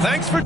Thanks for...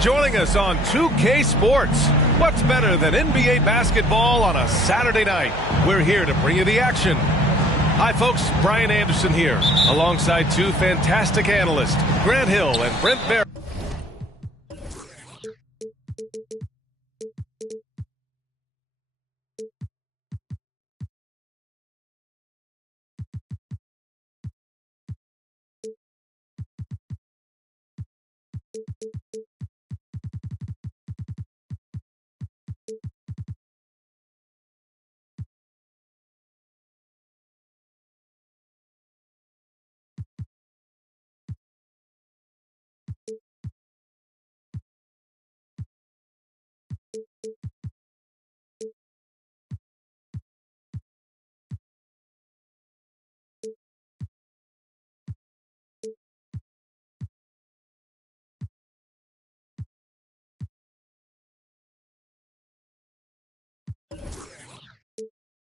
Joining us on 2K Sports. What's better than NBA basketball on a Saturday night? We're here to bring you the action. Hi, folks. Brian Anderson here, alongside two fantastic analysts, Grant Hill and Brent Barry.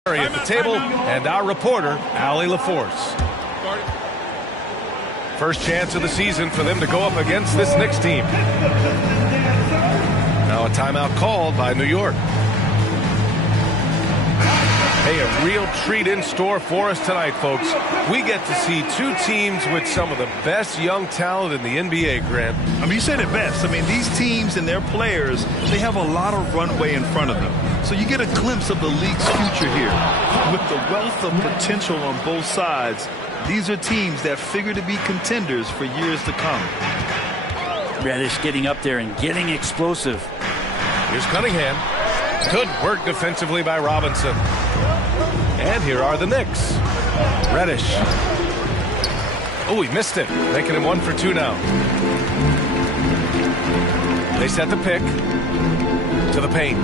At the table, and our reporter, Allie LaForce. First chance of the season for them to go up against this Knicks team. Now a timeout called by New York. Hey, a real treat in store for us tonight, folks. We get to see two teams with some of the best young talent in the NBA, Grant. I mean, you said it best. I mean, these teams and their players, they have a lot of runway in front of them. So you get a glimpse of the league's future here. With the wealth of potential on both sides, these are teams that figure to be contenders for years to come. Reddish getting up there and getting explosive. Here's Cunningham. Good work defensively by Robinson. And here are the Knicks. Reddish. Oh, he missed it. Making him 1 for 2 now. They set the pick to the paint.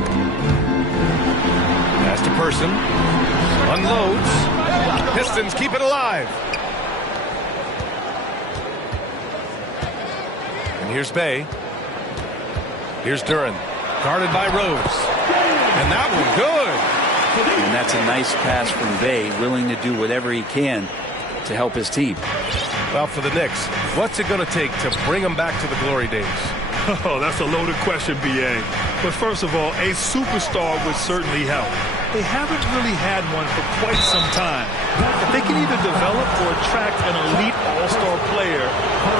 Pass to Person. Unloads. Pistons keep it alive. And here's Bay. Here's Duran. Guarded by Rose. And that one good. And that's a nice pass from Bay, willing to do whatever he can to help his team. Well, for the Knicks, what's it going to take to bring them back to the glory days? Oh, that's a loaded question, B.A. But first of all, a superstar would certainly help. They haven't really had one for quite some time. If they can either develop or attract an elite all-star player,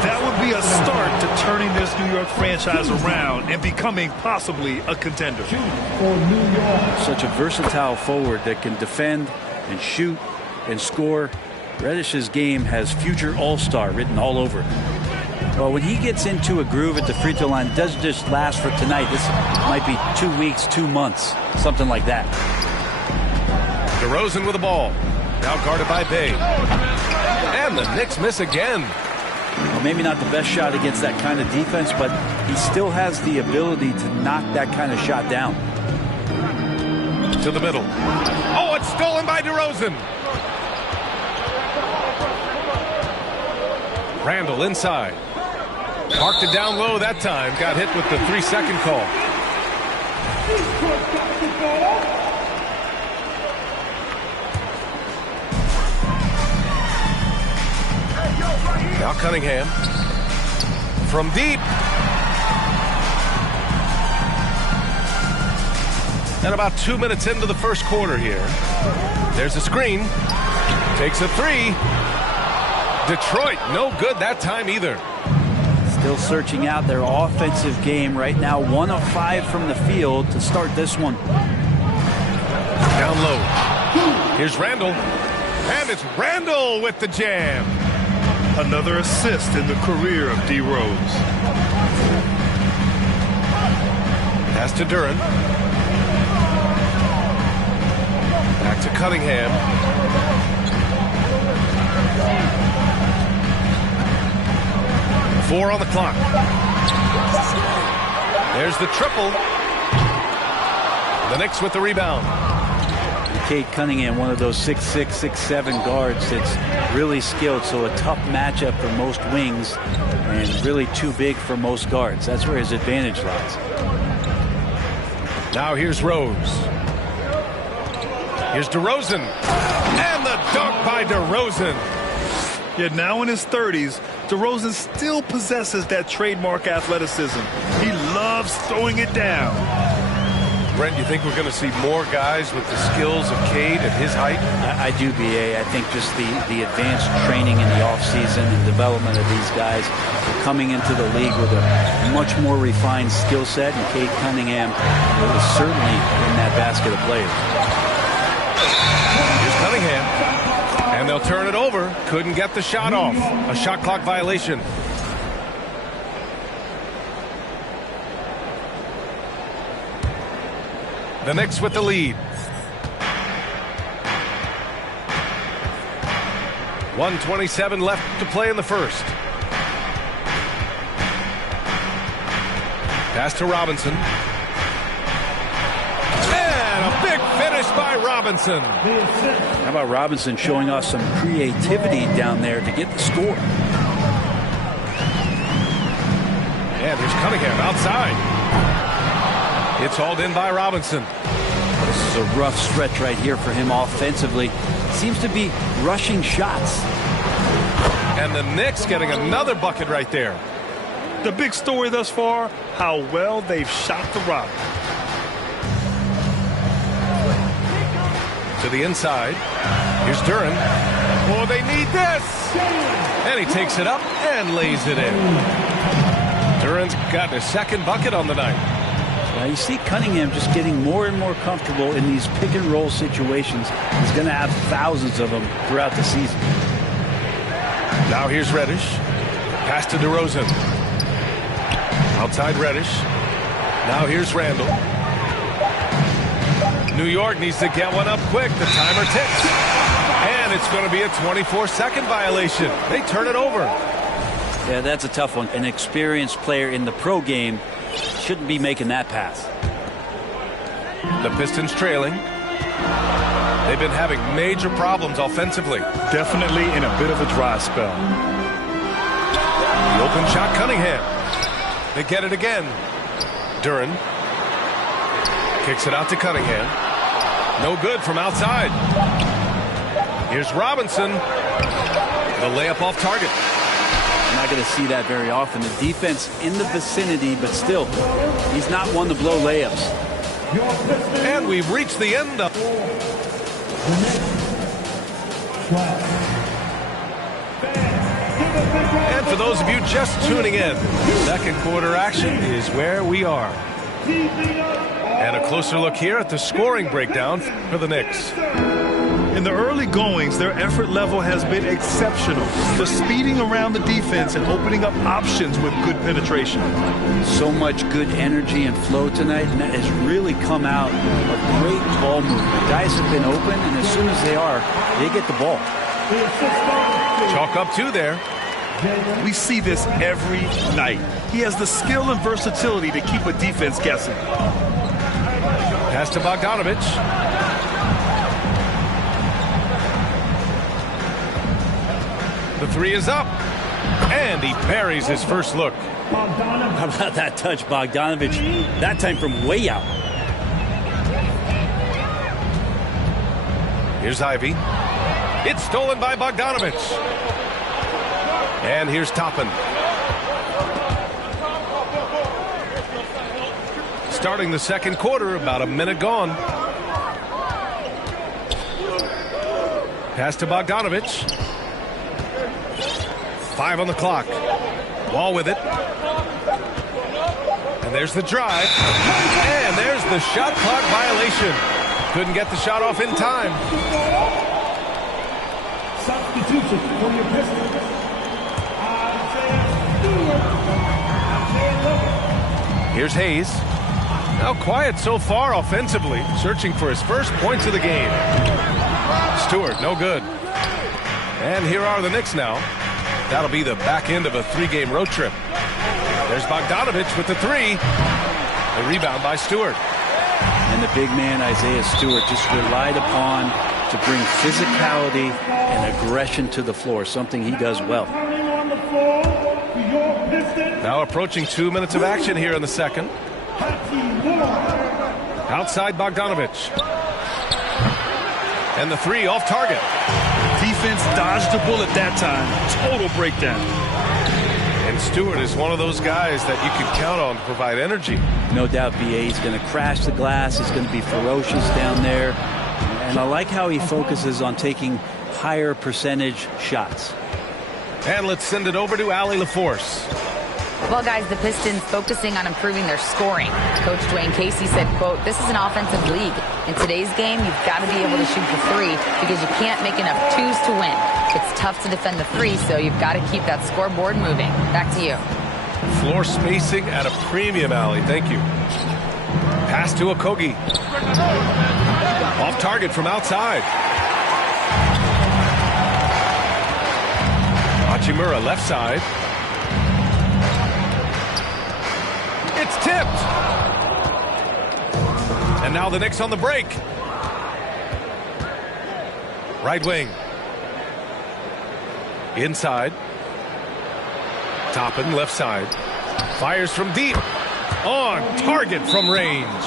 that would be a start to turning this New York franchise around and becoming possibly a contender. Such a versatile forward that can defend and shoot and score. Reddish's game has future all-star written all over it. Well, when he gets into a groove at the free throw line, it doesn't just last for tonight. This might be 2 weeks, 2 months, something like that. DeRozan with the ball. Now guarded by Bay. And the Knicks miss again. Well, maybe not the best shot against that kind of defense, but he still has the ability to knock that kind of shot down. To the middle. Oh, it's stolen by DeRozan. Randall inside. Marked it down low that time. Got hit with the 3-second call. Now Cunningham. From deep. And about 2 minutes into the first quarter here. There's a screen. Takes a 3. Detroit, no good that time either. Still searching out their offensive game right now. 1 of 5 from the field to start this one. Down low. Here's Randall. And it's Randall with the jam. Another assist in the career of D. Rose. Pass to Duran. Cunningham. Four on the clock. There's the triple. The Knicks with the rebound. Cade Cunningham, one of those 6'6", 6'7" guards that's really skilled, so a tough matchup for most wings and really too big for most guards. That's where his advantage lies. Now here's Rose. Here's DeRozan. And the dunk by DeRozan. Yet now in his 30s, DeRozan still possesses that trademark athleticism. He loves throwing it down. Brent, you think we're going to see more guys with the skills of Cade at his height? I do, B.A. I think just the advanced training in the offseason and development of these guys coming into the league with a much more refined skill set, and Cade Cunningham is certainly in that basket of players. Here's Cunningham, and they'll turn it over. Couldn't get the shot off. A shot clock violation. The Knicks with the lead. 1:27 left to play in the first. Pass to Robinson. And a big finish by Robinson. How about Robinson showing us some creativity down there to get the score? And there's Cunningham outside. It's hauled in by Robinson. This is a rough stretch right here for him offensively. Seems to be rushing shots. And the Knicks getting another bucket right there. The big story thus far, how well they've shot the rock. To the inside. Here's Duren. Oh, they need this. And he takes it up and lays it in. Duren's gotten his second bucket on the night. Now you see Cunningham just getting more and more comfortable in these pick and roll situations. He's going to have thousands of them throughout the season. Now here's Reddish. Pass to DeRozan. Outside Reddish. Now here's Randall. New York needs to get one up quick. The timer ticks. And it's going to be a 24-second violation. They turn it over. Yeah, that's a tough one. An experienced player in the pro game shouldn't be making that pass. The Pistons trailing. They've been having major problems offensively. Definitely in a bit of a dry spell. The open shot, Cunningham. They get it again. Duren kicks it out to Cunningham. No good from outside. Here's Robinson. The layup off target. Not going to see that very often. The defense in the vicinity, but still, he's not one to blow layups. And we've reached the end of... And for those of you just tuning in, second quarter action is where we are. And a closer look here at the scoring breakdown for the Knicks. In the early goings, their effort level has been exceptional. The speeding around the defense and opening up options with good penetration. So much good energy and flow tonight, and that has really come out of great ball movement. Guys have been open, and as soon as they are, they get the ball. Chalk up two there. We see this every night. He has the skill and versatility to keep a defense guessing. Pass to Bogdanovich. The three is up, and he buries his first look. How about that touch, Bogdanovich? That time from way out. Here's Ivy. It's stolen by Bogdanovich. And here's Toppin. Starting the second quarter, about a minute gone. Pass to Bogdanovich. 5 on the clock. Ball with it. And there's the drive. And there's the shot clock violation. Couldn't get the shot off in time. Substitution for your Pistons. Here's Hayes. Now quiet so far offensively, searching for his first points of the game. Stewart, no good. And here are the Knicks now. That'll be the back end of a 3-game road trip. There's Bogdanovich with the 3. The rebound by Stewart. And the big man, Isaiah Stewart, just relied upon to bring physicality and aggression to the floor, something he does well. Now approaching 2 minutes of action here in the second. Outside Bogdanovich. And the 3 off target. Defense dodged the bullet that time. Total breakdown. And Stewart is one of those guys that you can count on to provide energy. No doubt, B.A. He's going to crash the glass. He's going to be ferocious down there. And I like how he focuses on taking higher percentage shots. And let's send it over to Allie LaForce. Well, guys, the Pistons focusing on improving their scoring. Coach Dwayne Casey said, quote, "This is an offensive league. In today's game, you've got to be able to shoot the 3 because you can't make enough 2s to win. It's tough to defend the 3, so you've got to keep that scoreboard moving." Back to you. Floor spacing at a premium, Allie. Thank you. Pass to Okogie. Off target from outside. Hachimura left side. It's tipped. And now the Knicks on the break. Right wing. Inside. Toppin left side. Fires from deep. On target from range.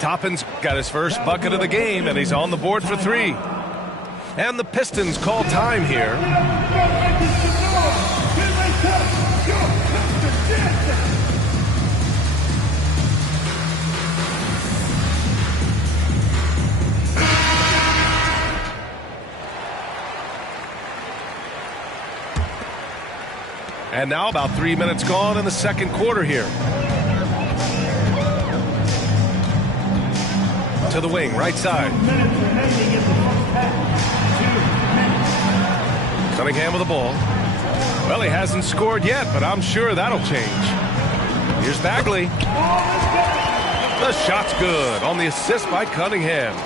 Toppin's got his first bucket of the game, and he's on the board for 3. And the Pistons call time here. And now about 3 minutes gone in the second quarter here. To the wing, right side. Cunningham with the ball. Well, he hasn't scored yet, but I'm sure that'll change. Here's Bagley. The shot's good on the assist by Cunningham.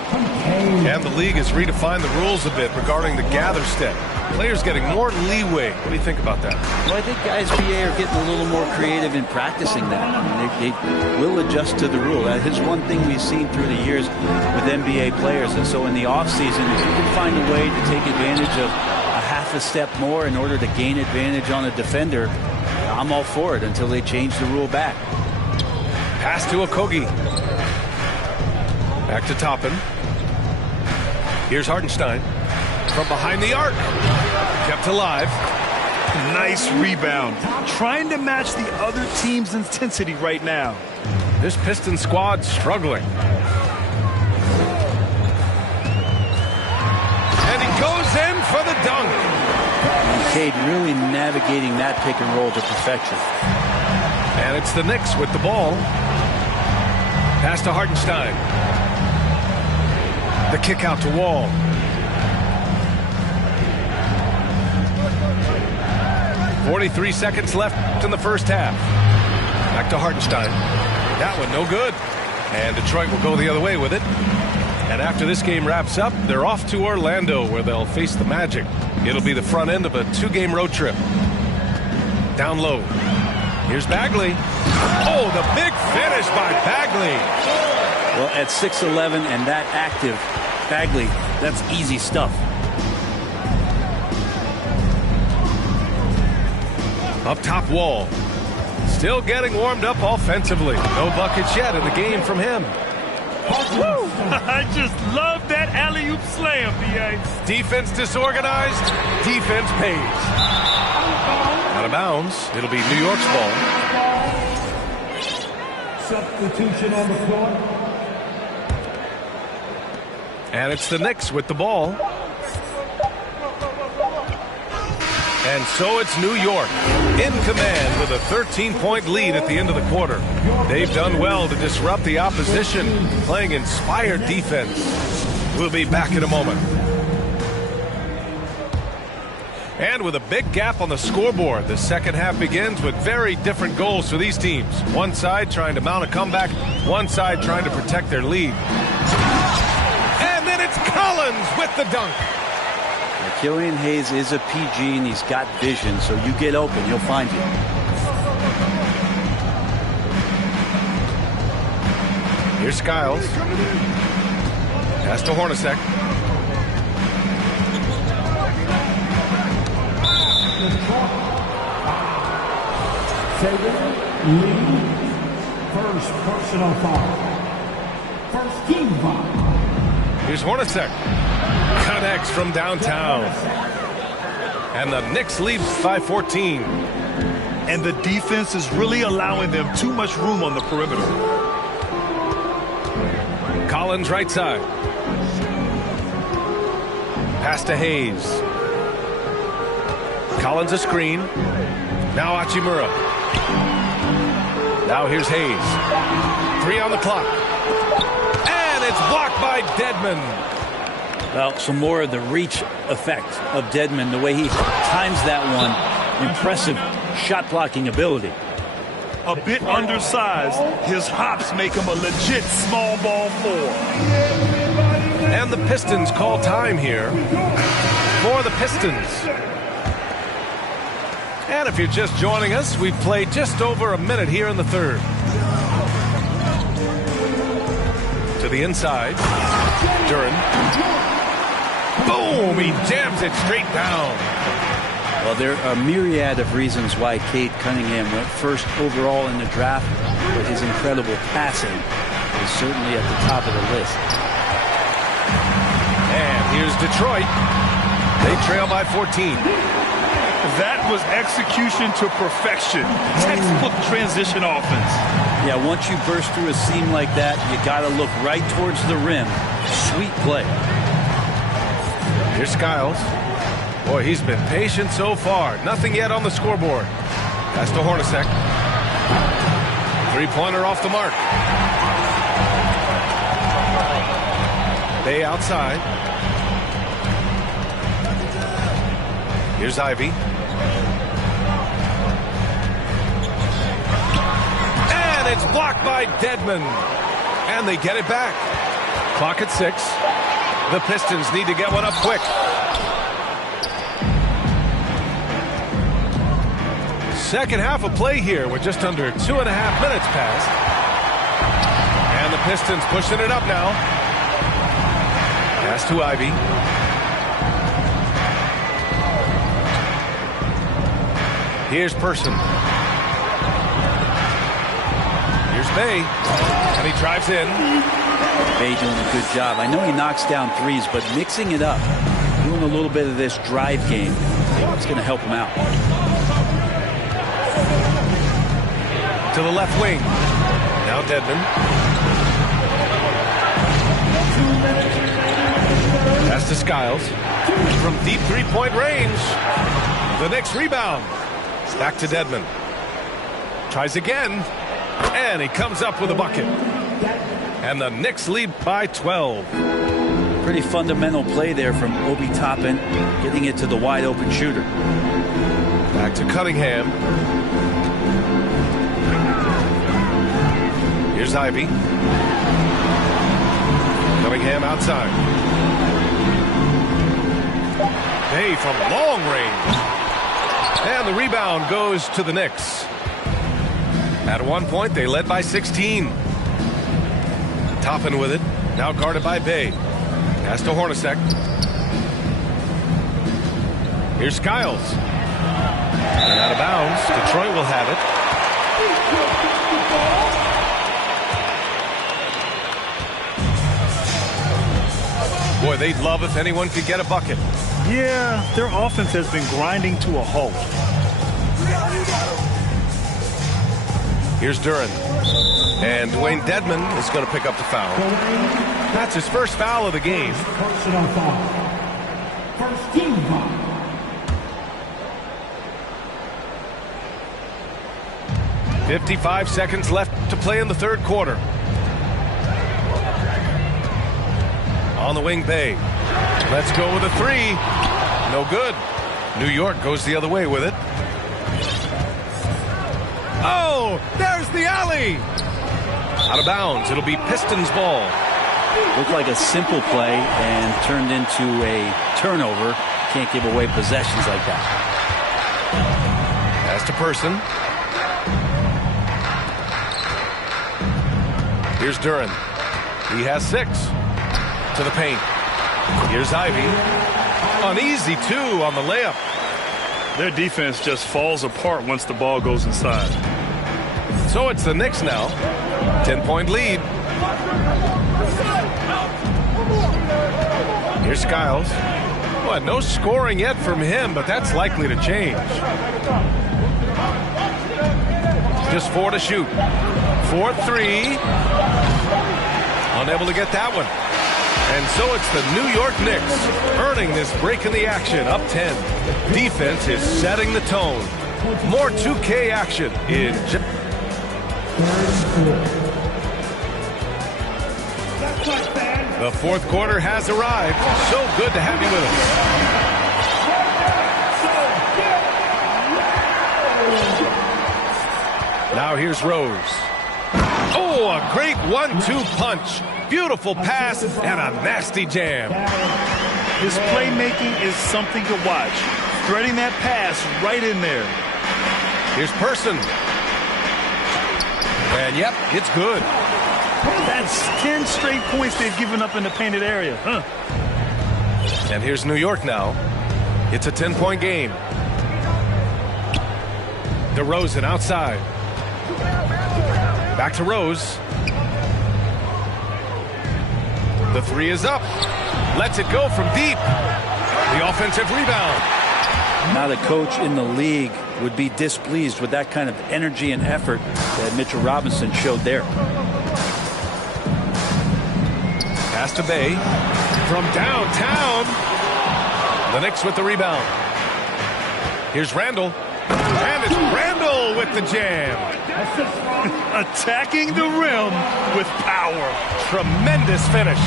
And the league has redefined the rules a bit regarding the gather step. Players getting more leeway. What do you think about that? Well, I think guys, BA, are getting a little more creative in practicing that. I mean, they will adjust to the rule. That is one thing we've seen through the years with NBA players. And so in the offseason, if you can find a way to take advantage of a half a step more in order to gain advantage on a defender, I'm all for it until they change the rule back. Pass to Okogie. Back to Toppin. Here's Hartenstein. From behind the arc. Kept alive. Nice rebound. Trying to match the other team's intensity right now. This Piston squad struggling. And he goes in for the dunk. And Cade really navigating that pick and roll to perfection. And it's the Knicks with the ball. Pass to Hartenstein. The kick out to Wall. .43 seconds left in the first half. Back to Hartenstein. That one no good. And Detroit will go the other way with it. And after this game wraps up, they're off to Orlando where they'll face the Magic. It'll be the front end of a 2-game road trip. Down low. Here's Bagley. Oh, the big finish by Bagley. Well, at 6'11" and that active, Bagley, that's easy stuff. Up top, Wall. Still getting warmed up offensively. No buckets yet in the game from him. Woo! I just love that alley-oop slam, B.A. Defense disorganized. Defense pays. Out of bounds. It'll be New York's ball. Substitution on the floor. And it's the Knicks with the ball. And so it's New York in command with a 13-point lead at the end of the quarter. They've done well to disrupt the opposition, playing inspired defense. We'll be back in a moment. And with a big gap on the scoreboard, the second half begins with very different goals for these teams. One side trying to mount a comeback, one side trying to protect their lead. And then it's Collins with the dunk. Killian Hayes is a PG and he's got vision, so you get open, he'll find you. Here's Skiles. Pass to Hornacek. First personal foul. First team foul. Here's Hornacek. Connects from downtown. And the Knicks lead by 14. And the defense is really allowing them too much room on the perimeter. Collins right side. Pass to Hayes. Collins a screen. Now Hachimura. Now here's Hayes. 3 on the clock. And it's blocked by Dedmon. Well, some more of the reach effect of Dedmon, the way he times that one. Impressive shot blocking ability. A bit undersized, his hops make him a legit small ball forward. And the Pistons call time here for the Pistons. And if you're just joining us, we've played just over a minute here in the third. To the inside. Duren. Boom! He jams it straight down. Well, there are a myriad of reasons why Cade Cunningham went first overall in the draft, but his incredible passing is certainly at the top of the list. And here's Detroit. They trail by 14. That was execution to perfection. Textbook transition offense. Yeah, once you burst through a seam like that, you got to look right towards the rim. Sweet play. Here's Skiles. Boy, he's been patient so far. Nothing yet on the scoreboard. Pass to Hornacek. Three-pointer off the mark. Bay outside. Here's Ivy. And it's blocked by Dedmon. And they get it back. Clock at 6. The Pistons need to get one up quick. Second half of play here with just under 2.5 minutes passed. And the Pistons pushing it up now. Pass to Ivy. Here's Person. Here's Bay. And he drives in. Bay doing a good job. I know he knocks down threes, but mixing it up, doing a little bit of this drive game, it's going to help him out. To the left wing. Now Dedmon. Pass to Skiles. From deep three-point range. The Knicks rebound. Back to Dedmon. Tries again. And he comes up with a bucket. And the Knicks lead by 12. Pretty fundamental play there from Obi Toppin, getting it to the wide open shooter. Back to Cunningham. Here's Ivy. Cunningham outside. Bay from long range. And the rebound goes to the Knicks. At one point, they led by 16. Toppin with it. Now guarded by Bay. Pass to Hornacek. Here's Skiles. And out of bounds. Detroit will have it. Boy, they'd love if anyone could get a bucket. Yeah, their offense has been grinding to a halt. Here's Duren. And Dwayne Dedmon is going to pick up the foul. That's his first foul of the game. Personal foul. First team foul. .55 seconds left to play in the third quarter. On the wing, Bay. Let's go with a three. No good. New York goes the other way with it. Oh, there's the alley. Out of bounds. It'll be Pistons ball. Looked like a simple play and turned into a turnover. Can't give away possessions like that. Pass to Person. Here's Duren. He has 6. To the paint. Here's Ivy. An easy 2 on the layup. Their defense just falls apart once the ball goes inside. So it's the Knicks now. 10-point lead. Here's Skiles. Well, no scoring yet from him, but that's likely to change. Just 4 to shoot. 4-3. Unable to get that one. And so it's the New York Knicks earning this break in the action, up 10. Defense is setting the tone. More 2K action in... The fourth quarter has arrived. So good to have you with us. Now here's Rose. Oh, a great 1-2 punch. Beautiful pass and a nasty jam. His playmaking is something to watch. Threading that pass right in there. Here's Person. And yep, it's good. That's 10 straight points they've given up in the painted area. And here's New York now. It's a 10-point game. DeRozan outside. Back to Rose. The 3 is up. Lets it go from deep. The offensive rebound. Not a coach in the league would be displeased with that kind of energy and effort that Mitchell Robinson showed there. Pass to Bay. From downtown. The Knicks with the rebound. Here's Randall. And it's Randall with the jam. Attacking the rim with power. Tremendous finish.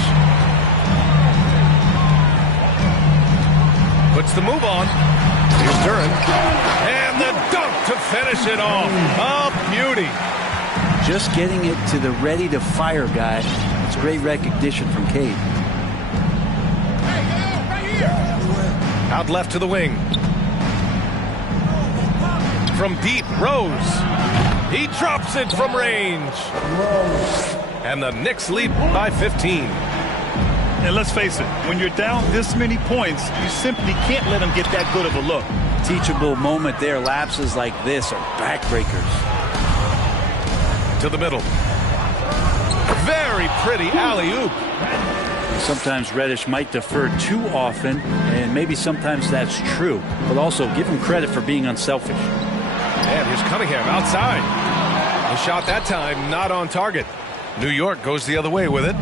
Puts the move on. Here's Duren. And the dunk to finish it off. A beauty. Just getting it to the ready-to-fire guy. It's great recognition from Cade. Out left to the wing. From deep, Rose. He drops it from range. And the Knicks lead by 15. And let's face it, when you're down this many points, you simply can't let them get that good of a look. Teachable moment there. Lapses like this are backbreakers. To the middle. Very pretty alley-oop. Sometimes Reddish might defer too often, and maybe sometimes that's true. But also give him credit for being unselfish. And here's Cunningham outside. The shot that time not on target. New York goes the other way with it.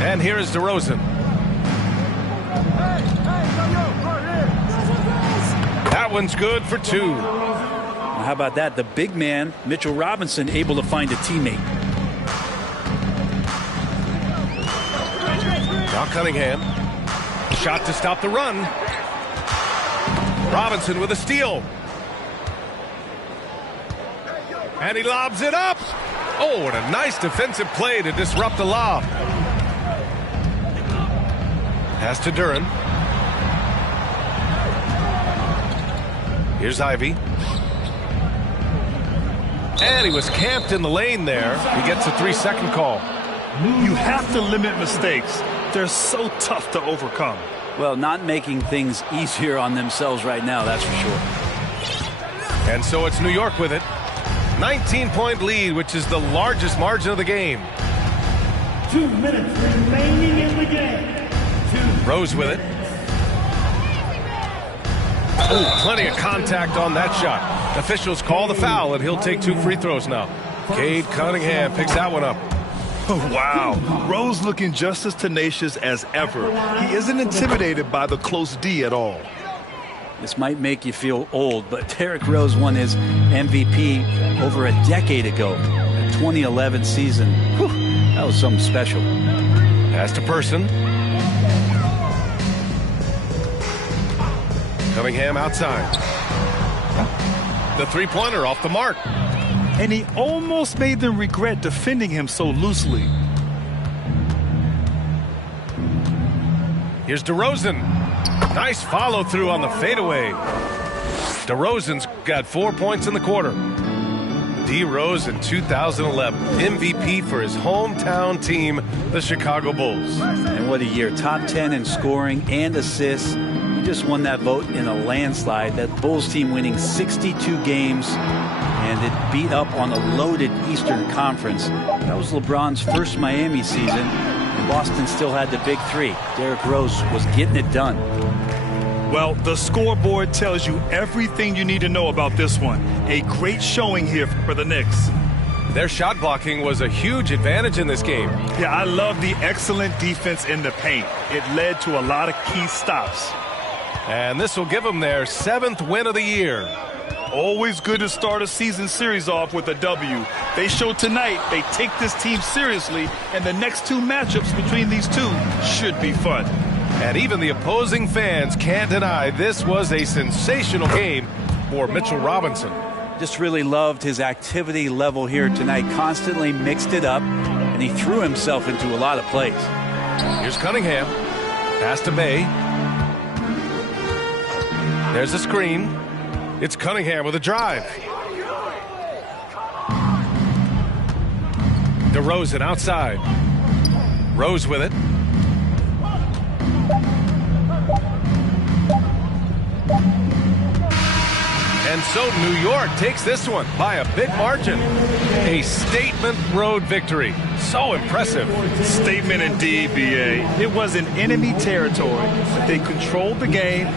And here is DeRozan. That one's good for 2. How about that? The big man, Mitchell Robinson, able to find a teammate. Now Cunningham. Shot to stop the run. Robinson with a steal. And he lobs it up. Oh, and a nice defensive play to disrupt the lob. Pass to Duren. Here's Ivy. And he was camped in the lane there. He gets a 3-second call. You have to limit mistakes. They're so tough to overcome. Well, not making things easier on themselves right now, that's for sure. And so it's New York with it. 19-point lead, which is the largest margin of the game. 2 minutes remaining in the game. Rose with it. Oh, plenty of contact on that shot. Officials call the foul, and he'll take 2 free throws now. Cade Cunningham picks that one up. Wow. Rose looking just as tenacious as ever. He isn't intimidated by the close D at all. This might make you feel old, but Derrick Rose won his MVP over a decade ago. The 2011 season. Whew, that was something special. Pass to Person. Cunningham outside. The three-pointer off the mark. And he almost made them regret defending him so loosely. Here's DeRozan. Nice follow-through on the fadeaway. DeRozan's got 4 points in the quarter. D-Rose 2011, MVP for his hometown team, the Chicago Bulls. And what a year. Top 10 in scoring and assists. He just won that vote in a landslide. That Bulls team winning 62 games, and it beat up on a loaded Eastern Conference. That was LeBron's first Miami season, and Boston still had the big three. Derrick Rose was getting it done. Well, the scoreboard tells you everything you need to know about this one. A great showing here for the Knicks. Their shot blocking was a huge advantage in this game. Yeah, I love the excellent defense in the paint. It led to a lot of key stops. And this will give them their 7th win of the year. Always good to start a season series off with a W. They show tonight they take this team seriously, and the next 2 matchups between these two should be fun. And even the opposing fans can't deny this was a sensational game for Mitchell Robinson. Just really loved his activity level here tonight. Constantly mixed it up, and he threw himself into a lot of plays. Here's Cunningham. Pass to Bay. There's a screen. It's Cunningham with a drive. DeRozan outside. Rose with it. And so New York takes this one by a big margin. A statement road victory. So impressive. Statement indeed, BA. It was in enemy territory, but they controlled the game